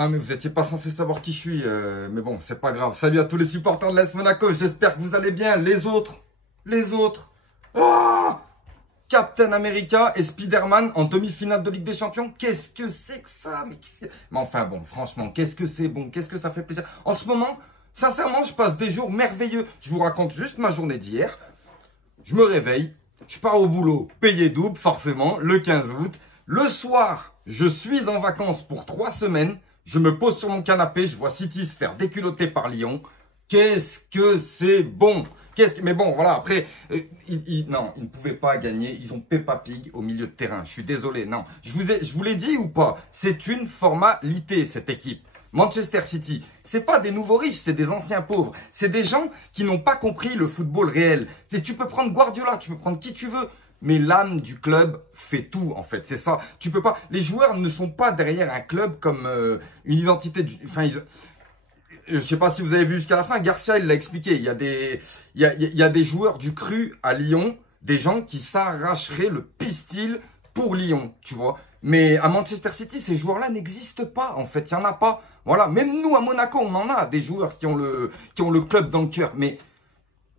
Ah, mais vous étiez pas censé savoir qui je suis, mais bon, c'est pas grave. Salut à tous les supporters de l'AS Monaco, j'espère que vous allez bien. Les autres. Oh, Captain America et Spider-Man en demi-finale de Ligue des Champions. Qu'est-ce que c'est que ça? Mais enfin bon, franchement, qu'est-ce que c'est bon? Qu'est-ce que ça fait plaisir? En ce moment, sincèrement, je passe des jours merveilleux. Je vous raconte juste ma journée d'hier. Je me réveille, je pars au boulot, payé double, forcément, le 15 août. Le soir, je suis en vacances pour 3 semaines. Je me pose sur mon canapé, je vois City se faire déculotter par Lyon. Qu'est-ce que c'est bon! Mais bon, voilà, après, non, ils ne pouvaient pas gagner. Ils ont Peppa Pig au milieu de terrain. Je suis désolé, non. Je vous l'ai dit ou pas? C'est une formalité, cette équipe. Manchester City, c'est pas des nouveaux riches, c'est des anciens pauvres. C'est des gens qui n'ont pas compris le football réel. Tu peux prendre Guardiola, tu peux prendre qui tu veux. Mais l'âme du club fait tout, en fait. C'est ça. Tu peux pas. Les joueurs ne sont pas derrière un club comme une identité. Enfin, je sais pas si vous avez vu jusqu'à la fin. Garcia, il l'a expliqué. Il y a des joueurs du cru à Lyon, des gens qui s'arracheraient le pistil pour Lyon, tu vois. Mais à Manchester City, ces joueurs-là n'existent pas, en fait. Il y en a pas. Voilà. Même nous, à Monaco, on en a des joueurs qui ont le club dans le cœur. Mais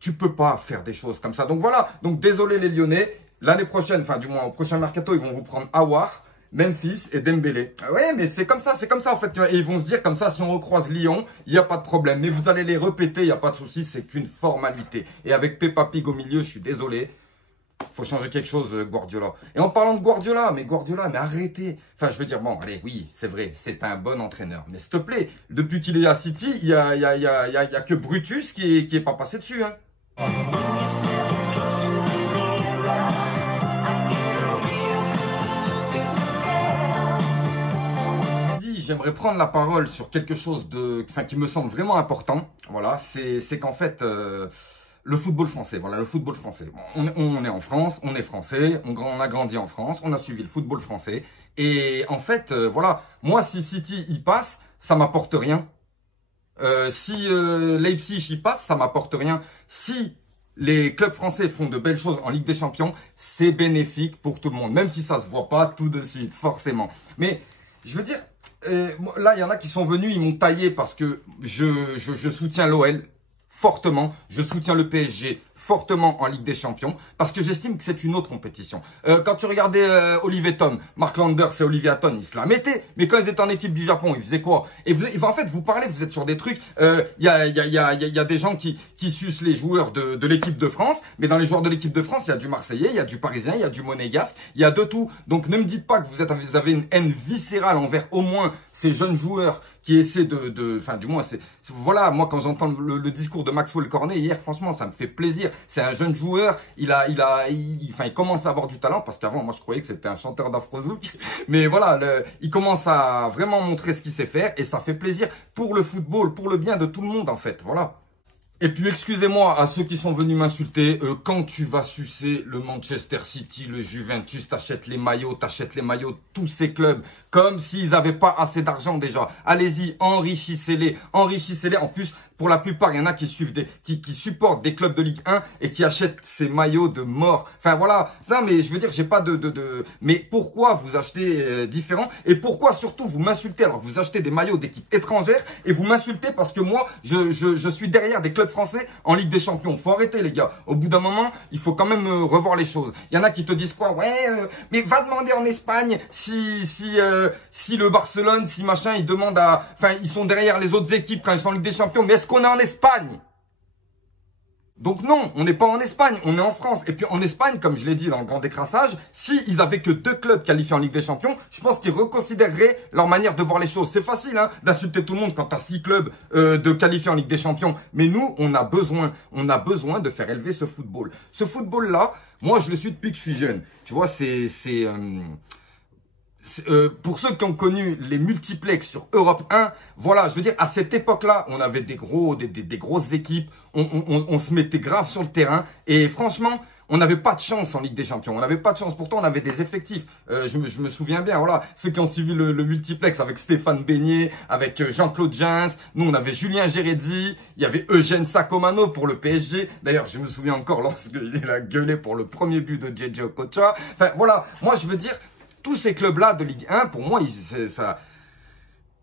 tu peux pas faire des choses comme ça. Donc voilà. Donc désolé les Lyonnais. L'année prochaine, enfin du moins au prochain mercato, ils vont vous prendre Aouar, Memphis et Dembélé. Ah ouais, mais c'est comme ça en fait. Et ils vont se dire comme ça, si on recroise Lyon, il n'y a pas de problème. Mais vous allez les répéter, il n'y a pas de souci, c'est qu'une formalité. Et avec Peppa Pig au milieu, je suis désolé. Faut changer quelque chose, Guardiola. Et en parlant de Guardiola, mais arrêtez. Enfin, je veux dire, bon, allez, oui, c'est vrai, c'est un bon entraîneur. Mais s'il te plaît, depuis qu'il est à City, il y a que Brutus qui est pas passé dessus, hein. J'aimerais prendre la parole sur quelque chose qui me semble vraiment important. Voilà, c'est qu'en fait, le football français, voilà, le football français. On est en France, on est français, on a grandi en France, on a suivi le football français. Et en fait, voilà, moi, si City y passe, ça m'apporte rien. Si Leipzig y passe, ça m'apporte rien. Si les clubs français font de belles choses en Ligue des Champions, c'est bénéfique pour tout le monde. Même si ça se voit pas tout de suite, forcément. Mais, je veux dire, là, il y en a qui sont venus, ils m'ont taillé parce que je soutiens l'OL fortement, je soutiens le PSG fortement en Ligue des Champions parce que j'estime que c'est une autre compétition. Quand tu regardais Olivier Tom, Mark Landers et Olivier Hatton, ils se la mettaient. Mais quand ils étaient en équipe du Japon, ils faisaient quoi? Et en fait, vous parlez, vous êtes sur des trucs. Il y a des gens qui sucent les joueurs de l'équipe de France. Mais dans les joueurs de l'équipe de France, il y a du Marseillais, il y a du Parisien, il y a du Monégasque, il y a de tout. Donc ne me dites pas que vous avez une haine viscérale envers au moins ces jeunes joueurs qui essaient enfin du moins voilà, moi quand j'entends le discours de Maxwell Cornet hier, franchement ça me fait plaisir. C'est un jeune joueur, il commence à avoir du talent parce qu'avant moi je croyais que c'était un chanteur d'Afrozouk, mais voilà, il commence à vraiment montrer ce qu'il sait faire et ça fait plaisir pour le football, pour le bien de tout le monde en fait, voilà. Et puis, excusez-moi à ceux qui sont venus m'insulter, quand tu vas sucer le Manchester City, le Juventus, t'achètes les maillots de tous ces clubs, comme s'ils n'avaient pas assez d'argent déjà. Allez-y, enrichissez-les. En plus, pour la plupart, il y en a qui suivent qui supportent des clubs de Ligue 1 et qui achètent ces maillots de mort. Enfin, voilà. Ça, mais je veux dire, j'ai pas mais pourquoi vous achetez différent? Et pourquoi surtout vous m'insultez alors que vous achetez des maillots d'équipes étrangères et vous m'insultez parce que moi, je suis derrière des clubs français en Ligue des Champions. Faut arrêter, les gars. Au bout d'un moment, il faut quand même revoir les choses. Il y en a qui te disent quoi? Ouais, mais va demander en Espagne si le Barcelone, si machin, ils demandent enfin, ils sont derrière les autres équipes quand ils sont en Ligue des Champions. Mais est-ce qu'on est en Espagne? Donc non, on n'est pas en Espagne, on est en France. Et puis en Espagne, comme je l'ai dit dans le grand décrassage, s'ils avaient que 2 clubs qualifiés en Ligue des Champions, je pense qu'ils reconsidéreraient leur manière de voir les choses. C'est facile hein, d'insulter tout le monde quand tu as 6 clubs de qualifiés en Ligue des Champions. Mais nous, on a besoin de faire élever ce football. Ce football-là, moi je le suis depuis que je suis jeune. Tu vois, pour ceux qui ont connu les multiplex sur Europe 1, voilà, je veux dire, à cette époque-là, on avait des grosses équipes, on se mettait grave sur le terrain, et franchement, on n'avait pas de chance en Ligue des Champions, on n'avait pas de chance, pourtant on avait des effectifs, je me souviens bien, voilà, ceux qui ont suivi le multiplex avec Stéphane Beignet, avec Jean-Claude Jens, nous on avait Julien Gérédy, il y avait Eugène Sacomano pour le PSG, d'ailleurs je me souviens encore lorsqu'il a gueulé pour le premier but de JJ Okocha, enfin voilà, moi je veux dire, tous ces clubs-là de Ligue 1, pour moi,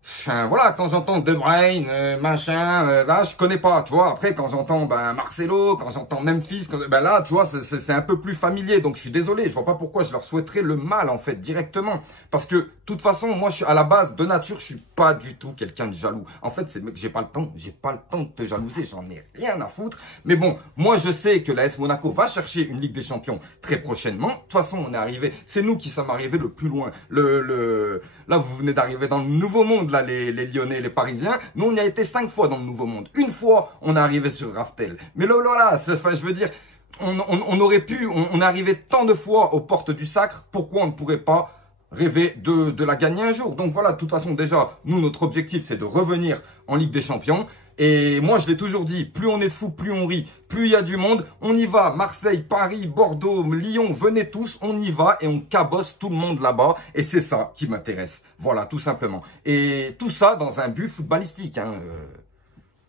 Enfin, voilà, quand j'entends De Bruyne, machin, là, je connais pas, tu vois. Après, quand j'entends Marcelo, quand j'entends Memphis, là, tu vois, c'est un peu plus familier. Donc, je suis désolé, je vois pas pourquoi je leur souhaiterais le mal, en fait, directement. Parce que, de toute façon, moi, je suis à la base, de nature, je suis pas du tout quelqu'un de jaloux. En fait, c'est que j'ai pas le temps de te jalouser, j'en ai rien à foutre. Mais bon, moi, je sais que l'AS Monaco va chercher une Ligue des Champions très prochainement. De toute façon, on est arrivé, c'est nous qui sommes arrivés le plus loin. Là, vous venez d'arriver dans le nouveau monde, là, les Lyonnais, les Parisiens. Nous, on y a été 5 fois dans le nouveau monde. Une fois, on est arrivé sur Raftel. Mais là, enfin, je veux dire, on aurait pu, on est arrivé tant de fois aux portes du sacre. Pourquoi on ne pourrait pas rêver de la gagner un jour? Donc voilà, de toute façon, déjà, nous, notre objectif, c'est de revenir en Ligue des Champions. Et moi, je l'ai toujours dit, plus on est de fous, plus on rit, plus il y a du monde. On y va, Marseille, Paris, Bordeaux, Lyon, venez tous, on y va et on cabosse tout le monde là-bas. Et c'est ça qui m'intéresse. Voilà, tout simplement. Et tout ça dans un but footballistique. Hein.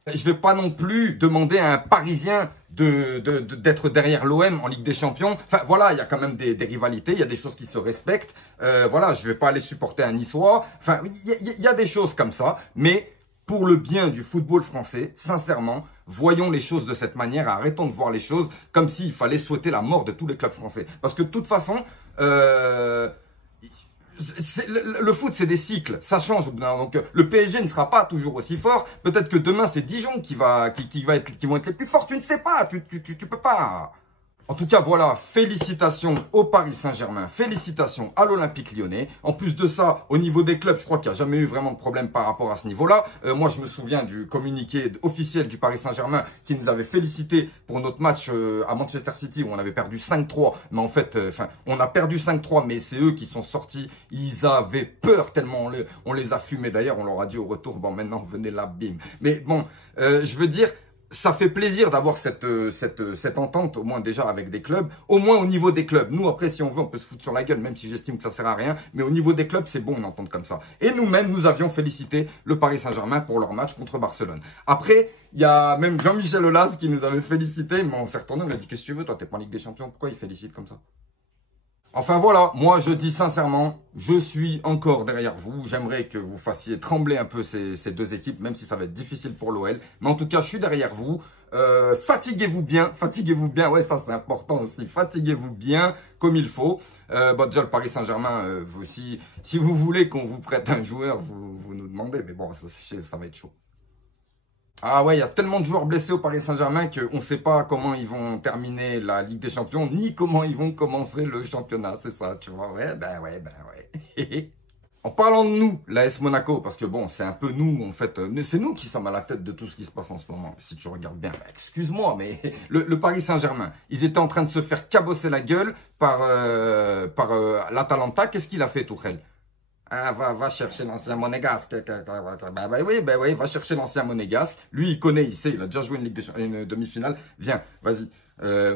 Je vais pas non plus demander à un Parisien d'être derrière l'OM en Ligue des Champions. Enfin, voilà, il y a quand même des rivalités, il y a des choses qui se respectent. Voilà, je vais pas aller supporter un Niçois. Enfin, il y a des choses comme ça, mais pour le bien du football français, sincèrement, voyons les choses de cette manière, arrêtons de voir les choses comme s'il fallait souhaiter la mort de tous les clubs français. Parce que de toute façon, le foot, c'est des cycles, ça change. Donc, le PSG ne sera pas toujours aussi fort. Peut-être que demain, c'est Dijon qui vont être les plus forts. Tu ne sais pas, tu peux pas. En tout cas, voilà, félicitations au Paris Saint-Germain, félicitations à l'Olympique Lyonnais. En plus de ça, au niveau des clubs, je crois qu'il n'y a jamais eu vraiment de problème par rapport à ce niveau-là. Moi, je me souviens du communiqué officiel du Paris Saint-Germain qui nous avait félicité pour notre match à Manchester City où on avait perdu 5-3. Mais en fait, on a perdu 5-3, mais c'est eux qui sont sortis. Ils avaient peur tellement on les a fumés. D'ailleurs, on leur a dit au retour, bon, maintenant, venez là, bim. Mais bon, je veux dire, ça fait plaisir d'avoir cette entente, au moins déjà avec des clubs, au moins au niveau des clubs. Nous, après, si on veut, on peut se foutre sur la gueule, même si j'estime que ça sert à rien. Mais au niveau des clubs, c'est bon une entente comme ça. Et nous-mêmes, nous avions félicité le Paris Saint-Germain pour leur match contre Barcelone. Après, il y a même Jean-Michel Aulas qui nous avait félicité, mais on s'est retourné, on a dit, qu'est-ce que tu veux, toi, t'es pas en Ligue des Champions, pourquoi il félicite comme ça? Enfin voilà, moi je dis sincèrement, je suis encore derrière vous. J'aimerais que vous fassiez trembler un peu ces deux équipes, même si ça va être difficile pour l'OL. Mais en tout cas, je suis derrière vous. Fatiguez-vous bien, ouais, ça c'est important aussi. Fatiguez-vous bien comme il faut. Déjà le Paris Saint-Germain, vous aussi, si vous voulez qu'on vous prête un joueur, vous nous demandez. Mais bon, ça va être chaud. Ah ouais, il y a tellement de joueurs blessés au Paris Saint-Germain qu'on ne sait pas comment ils vont terminer la Ligue des Champions, ni comment ils vont commencer le championnat, c'est ça, tu vois, ouais. En parlant de nous, l'AS Monaco, parce que bon, c'est un peu nous, en fait, c'est nous qui sommes à la tête de tout ce qui se passe en ce moment. Si tu regardes bien, excuse-moi, mais le Paris Saint-Germain, ils étaient en train de se faire cabosser la gueule par l'Atalanta. Qu'est-ce qu'il a fait, Tuchel? Ah, va chercher l'ancien monégasque. Oui, va chercher l'ancien monégasque. Lui, il connaît, il sait, il a déjà joué une demi-finale. Viens, vas-y,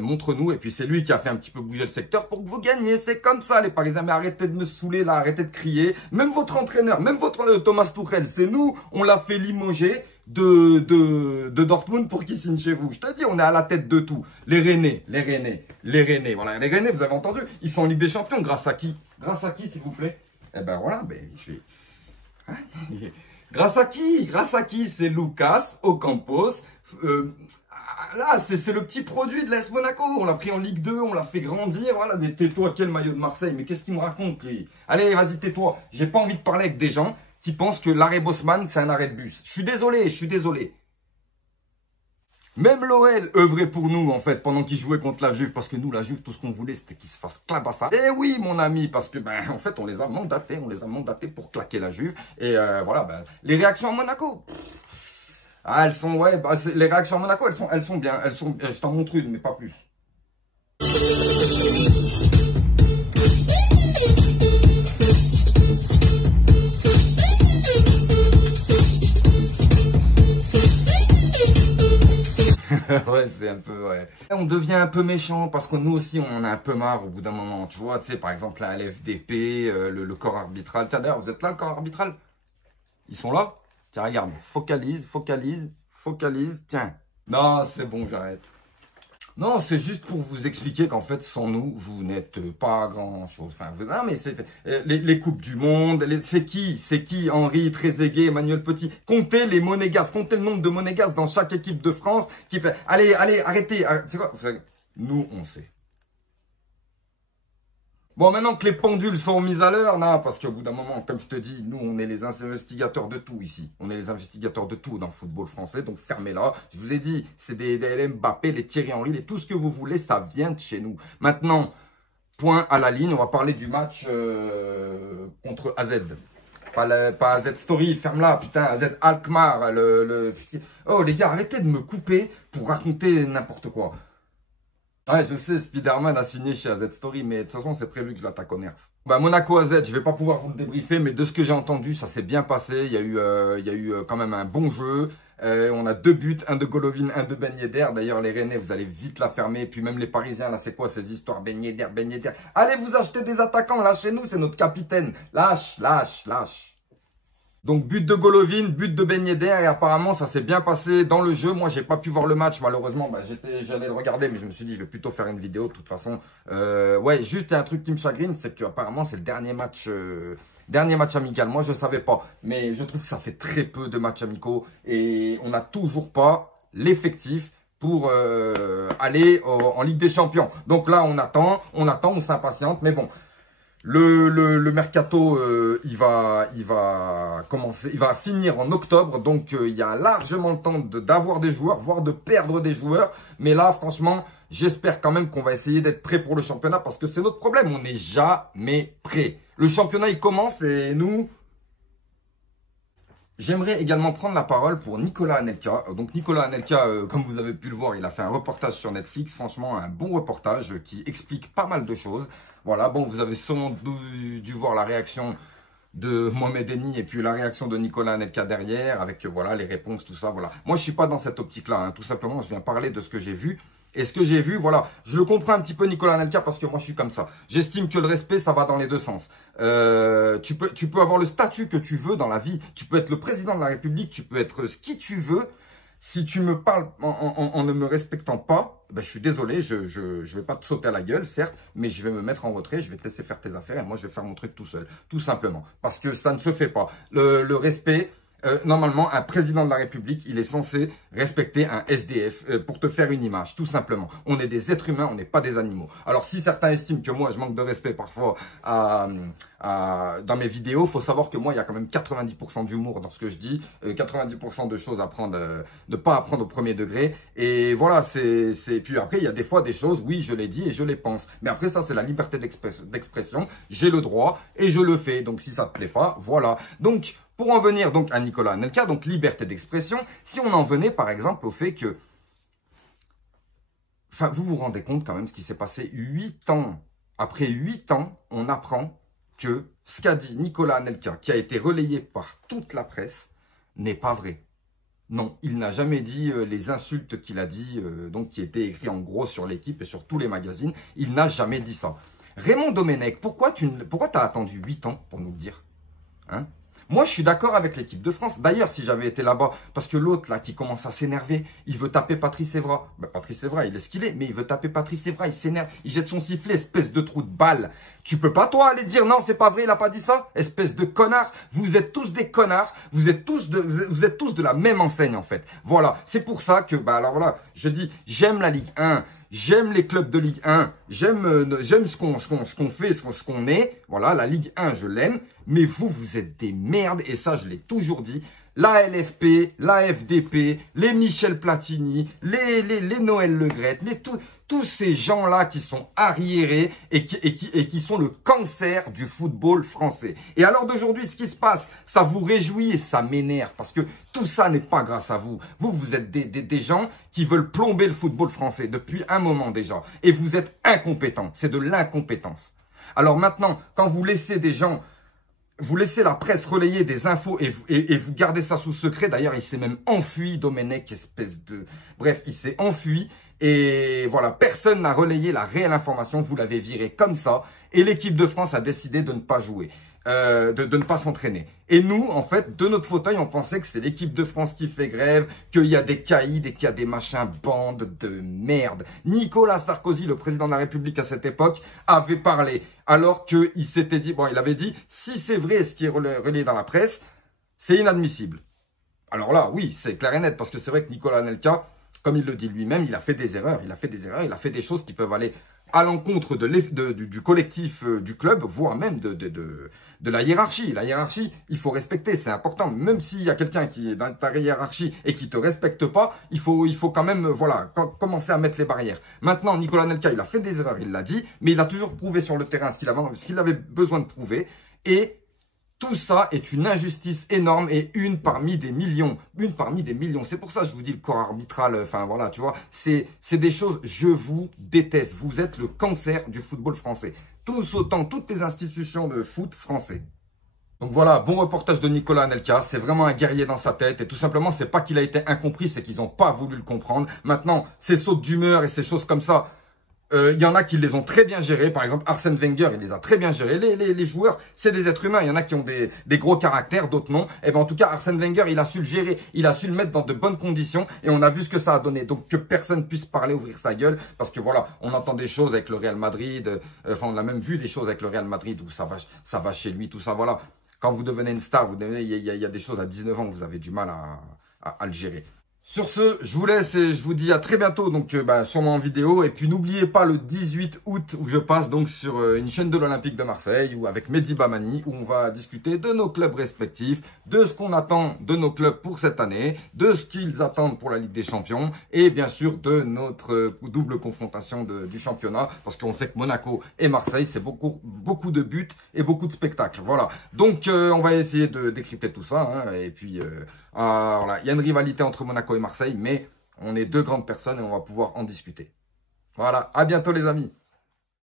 montre-nous. Et puis, c'est lui qui a fait un petit peu bouger le secteur pour que vous gagniez. C'est comme ça, les Parisiens. Mais arrêtez de me saouler, là, arrêtez de crier. Même votre entraîneur, même votre Thomas Tuchel, c'est nous, on l'a fait limoger de Dortmund pour qu'il signe chez vous. Je te dis, on est à la tête de tout. Les Rennais. Voilà, les Rennais, vous avez entendu, ils sont en Ligue des Champions. Grâce à qui? Grâce à qui, s'il vous plaît? Eh ben voilà, je vais... Hein. Grâce à qui? Grâce à qui? C'est Lucas Ocampos. Là, c'est le petit produit de l'AS Monaco. On l'a pris en Ligue 2, on l'a fait grandir. Voilà, mais tais-toi, quel maillot de Marseille. Mais qu'est-ce qu'il me raconte, lui? Allez, vas-y, tais-toi. J'ai pas envie de parler avec des gens qui pensent que l'arrêt Bosman, c'est un arrêt de bus. Je suis désolé. Même l'OL œuvrait pour nous, en fait, pendant qu'ils jouaient contre la Juve. Parce que nous, la Juve, tout ce qu'on voulait, c'était qu'ils se fassent clabassa. Et oui, mon ami, parce que, en fait, on les a mandatés pour claquer la Juve. Et voilà, les réactions à Monaco. Ah, elles sont, ouais, les réactions à Monaco, elles sont bien. Je t'en montre une, mais pas plus. Ouais, c'est un peu, ouais. On devient un peu méchant parce que nous aussi, on en a un peu marre au bout d'un moment. Tu vois, tu sais, par exemple, la LFDP, le corps arbitral. Tiens, d'ailleurs, vous êtes là, le corps arbitral? Ils sont là? Tiens, regarde, focalise. Tiens. Non, c'est bon, j'arrête. Non, c'est juste pour vous expliquer qu'en fait, sans nous, vous n'êtes pas grand-chose. Enfin, non, mais c'est les Coupes du Monde, c'est qui? C'est qui? Henri, Trezeguet, Emmanuel Petit. Comptez les monégasques, comptez le nombre de monégasques dans chaque équipe de France qui fait... Allez, arrêtez. C'est quoi? Vous savez, nous, on sait. Bon, maintenant que les pendules sont mises à l'heure, non, parce qu'au bout d'un moment, comme je te dis, nous, on est les investigateurs de tout ici. On est les investigateurs de tout dans le football français, donc fermez-la. Je vous ai dit, c'est des Mbappé, les Thierry Henry, tout ce que vous voulez, ça vient de chez nous. Maintenant, point à la ligne, on va parler du match contre AZ. Pas AZ Story, ferme-la, putain, AZ Alkmaar, Oh, les gars, arrêtez de me couper pour raconter n'importe quoi. Ouais, je sais, Spider-Man a signé chez AZ Story, mais de toute façon, c'est prévu que je l'attaque au nerf. Bah, Monaco AZ, je vais pas pouvoir vous le débriefer, mais de ce que j'ai entendu, ça s'est bien passé. Il y a eu quand même un bon jeu. On a 2 buts, un de Golovin, un de Ben Yedder. D'ailleurs, les Rennais, vous allez vite la fermer. Puis même les Parisiens, là, c'est quoi ces histoires? Ben Yedder, Ben Yedder. Allez vous acheter des attaquants, lâchez-nous, c'est notre capitaine. Lâche. Donc, but de Golovin, but de Ben Yedder, et apparemment, ça s'est bien passé dans le jeu. Moi, j'ai pas pu voir le match, malheureusement. Bah, j'allais le regarder, mais je me suis dit, je vais plutôt faire une vidéo, de toute façon. Ouais, juste, il y a un truc qui me chagrine, c'est que apparemment, c'est le dernier match amical. Moi, je savais pas, mais je trouve que ça fait très peu de matchs amicaux, et on n'a toujours pas l'effectif pour aller en Ligue des Champions. Donc là, on attend, on s'impatiente, mais bon. Le mercato, il va commencer, il va finir en octobre, donc il y a largement le temps d'avoir des joueurs, voire de perdre des joueurs. Mais là, franchement, j'espère quand même qu'on va essayer d'être prêt pour le championnat, parce que c'est notre problème, on n'est jamais prêt. Le championnat, il commence et nous... J'aimerais également prendre la parole pour Nicolas Anelka. Donc Nicolas Anelka, comme vous avez pu le voir, il a fait un reportage sur Netflix. Franchement, un bon reportage qui explique pas mal de choses. Voilà, bon, vous avez sûrement dû voir la réaction de Mohamed Eni et puis la réaction de Nicolas Anelka derrière avec voilà les réponses, tout ça. Voilà. Moi, je suis pas dans cette optique-là. Hein. Tout simplement, je viens parler de ce que j'ai vu. Et ce que j'ai vu, voilà, je le comprends un petit peu Nicolas Anelka parce que moi je suis comme ça. J'estime que le respect, ça va dans les deux sens. Tu peux avoir le statut que tu veux dans la vie. Tu peux être le président de la République, tu peux être ce qui tu veux. Si tu me parles en ne me respectant pas, ben je suis désolé, je vais pas te sauter à la gueule, certes, mais je vais me mettre en retrait, je vais te laisser faire tes affaires et moi je vais faire mon truc tout seul, tout simplement. Parce que ça ne se fait pas. Le respect... normalement, un président de la République, il est censé respecter un SDF pour te faire une image, tout simplement. On est des êtres humains, on n'est pas des animaux. Alors, si certains estiment que moi, je manque de respect parfois dans mes vidéos, faut savoir que moi, il y a quand même 90% d'humour dans ce que je dis, 90% de choses à prendre, de pas apprendre au premier degré. Et voilà, puis après, il y a des fois des choses, oui, je les dis et je les pense. Mais après, ça, c'est la liberté d'expression. J'ai le droit et je le fais. Donc, si ça te plaît pas, voilà. Donc, pour en venir donc à Nicolas Anelka, donc liberté d'expression, si on en venait par exemple au fait que, enfin vous vous rendez compte quand même ce qui s'est passé 8 ans, après 8 ans, on apprend que ce qu'a dit Nicolas Anelka, qui a été relayé par toute la presse, n'est pas vrai. Non, il n'a jamais dit les insultes qu'il a dit, donc qui étaient écrits en gros sur l'équipe et sur tous les magazines, il n'a jamais dit ça. Raymond Domenech, pourquoi t'as attendu 8 ans pour nous le dire, hein? Moi, je suis d'accord avec l'équipe de France. D'ailleurs, si j'avais été là-bas, parce que l'autre, là, qui commence à s'énerver, il veut taper Patrice Evra. Ben, Patrice Evra, il est ce qu'il est, mais il veut taper Patrice Evra, il s'énerve, il jette son sifflet, espèce de trou de balle. Tu peux pas, toi, aller dire non, c'est pas vrai, il a pas dit ça, espèce de connard. Vous êtes tous des connards, vous êtes tous de la même enseigne, en fait. Voilà, c'est pour ça que, bah, alors voilà, je dis, j'aime la Ligue 1. J'aime les clubs de Ligue 1, j'aime ce qu'on fait, ce qu'on est. Voilà, la Ligue 1, je l'aime. Mais vous êtes des merdes. Et ça, je l'ai toujours dit. La LFP, la FDP, les Michel Platini, les Noël Le Graët, tous ces gens-là qui sont arriérés et qui sont le cancer du football français. Et alors d'aujourd'hui, ce qui se passe, ça vous réjouit et ça m'énerve parce que tout ça n'est pas grâce à vous. Vous êtes des gens qui veulent plomber le football français depuis un moment déjà. Et vous êtes incompétents. C'est de l'incompétence. Alors maintenant, quand vous laissez des gens... Vous laissez la presse relayer des infos et vous gardez ça sous secret. D'ailleurs, il s'est même enfui, Domenech, espèce de... Bref, il s'est enfui. Et voilà, personne n'a relayé la réelle information. Vous l'avez viré comme ça. Et l'équipe de France a décidé de ne pas jouer, de ne pas s'entraîner. Et nous, en fait, de notre fauteuil, on pensait que c'est l'équipe de France qui fait grève, qu'il y a des caïds et qu'il y a des machins, bande de merde. Nicolas Sarkozy, le président de la République à cette époque, avait parlé. Alors qu'il s'était dit, bon, il avait dit, si c'est vrai ce qui est relayé dans la presse, c'est inadmissible. Alors là, oui, c'est clair et net, parce que c'est vrai que Nicolas Anelka, comme il le dit lui-même, il a fait des erreurs, il a fait des choses qui peuvent aller à l'encontre du collectif du club, voire même de la hiérarchie. La hiérarchie, il faut respecter, c'est important. Même s'il y a quelqu'un qui est dans ta hiérarchie et qui te respecte pas, il faut quand même, voilà, commencer à mettre les barrières. Maintenant, Nicolas Anelka, il a fait des erreurs, il l'a dit, mais il a toujours prouvé sur le terrain ce qu'il avait besoin de prouver. Et tout ça est une injustice énorme et une parmi des millions. Une parmi des millions. C'est pour ça que je vous dis le corps arbitral, enfin voilà, tu vois. C'est des choses, je vous déteste. Vous êtes le cancer du football français. Tous autant, toutes les institutions de foot français. Donc voilà, bon reportage de Nicolas Anelka. C'est vraiment un guerrier dans sa tête. Et tout simplement, c'est pas qu'il a été incompris, c'est qu'ils n'ont pas voulu le comprendre. Maintenant, ces sautes d'humeur et ces choses comme ça, y en a qui les ont très bien gérés. Par exemple, Arsène Wenger, il les a très bien gérés. Les joueurs, c'est des êtres humains. Il y en a qui ont des gros caractères, d'autres non. Et ben en tout cas, Arsène Wenger, il a su le gérer. Il a su le mettre dans de bonnes conditions. Et on a vu ce que ça a donné. Donc que personne puisse parler, ouvrir sa gueule. Parce que voilà, on entend des choses avec le Real Madrid. Enfin, on a même vu des choses avec le Real Madrid où ça va chez lui, tout ça. Voilà. Quand vous devenez une star, il y a des choses à 19 ans où vous avez du mal à le gérer. Sur ce, je vous laisse et je vous dis à très bientôt, donc sûrement en vidéo. Et puis n'oubliez pas le 18 août où je passe donc sur une chaîne de l'Olympique de Marseille ou avec Mehdi Bamani où on va discuter de nos clubs respectifs, de ce qu'on attend de nos clubs pour cette année, de ce qu'ils attendent pour la Ligue des Champions et bien sûr de notre double confrontation du championnat parce qu'on sait que Monaco et Marseille c'est beaucoup de buts et beaucoup de spectacles. Voilà, donc on va essayer de décrypter tout ça hein, et puis... voilà. Il y a une rivalité entre Monaco et Marseille, mais on est deux grandes personnes et on va pouvoir en discuter. Voilà, à bientôt les amis.